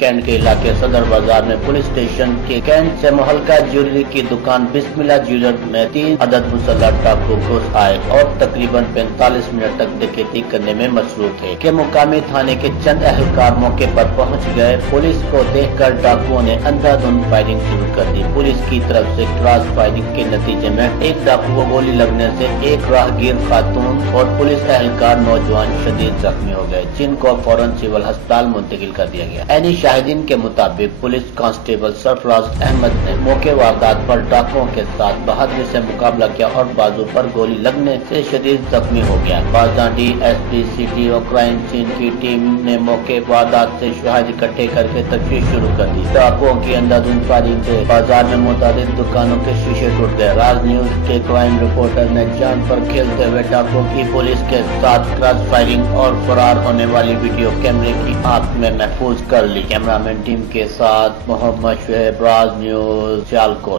Kent کے علاقے صدر بازار میں پولیس اسٹیشن کے کینٹ سے مہلکہ جیولری کی دکان بسم اللہ جیولر میں 3 عدد مسلح ڈاکو گھس آئے اور تقریباً 45 منٹ تک ڈکیتی کرنے میں مصروف تھے کہ مقامی تھانے کے چند اہلکار موقع پر پہنچ گئے۔ پولیس کو دیکھ کر ڈاکوؤں نے اندھا دھند فائرنگ شروع کر دی۔ پولیس کی طرف سے کراس فائرنگ کے نتیجے میں ایک ڈاکو کو گولی لگنے سے ایک راہگیر خاتون اور پولیس اہلکار نوجوان شدید زخمی ہو گئے، جن کو فوراً سول ہسپتال منتقل کر دیا گیا۔ عینی شاہدین کے مطابق پولیس کانسٹیبل سرفراز احمد نے موقع واردات پر ڈاکوؤں کے ساتھ بہادری سے مقابلہ کیا اور بازو پر گولی لگنے سے شدید زخمی ہو گیا۔ بازار ڈی ایس پی سٹی اور کرائم سین کی ٹیم نے موقع واردات سے شواہد اکٹھے کر کے تفتیش شروع کر دی۔ ڈاکوؤں کی اندھادھند فائرنگ سے بازار میں متعدد دکانوں کے شیشے ٹوٹ گئے۔ راز نیوز کے کرائم رپورٹر نے جان پر کھیلتے ہوئے ڈاکوؤں کی پولیس کے ساتھ کراس فائرنگ اور فرار ہونے والی ویڈیو کیمرے کی آنکھ میں محفوظ کر لی۔ کیمرامین ٹیم کے ساتھ محمد شعیب، راز نیوز، سیالکوٹ۔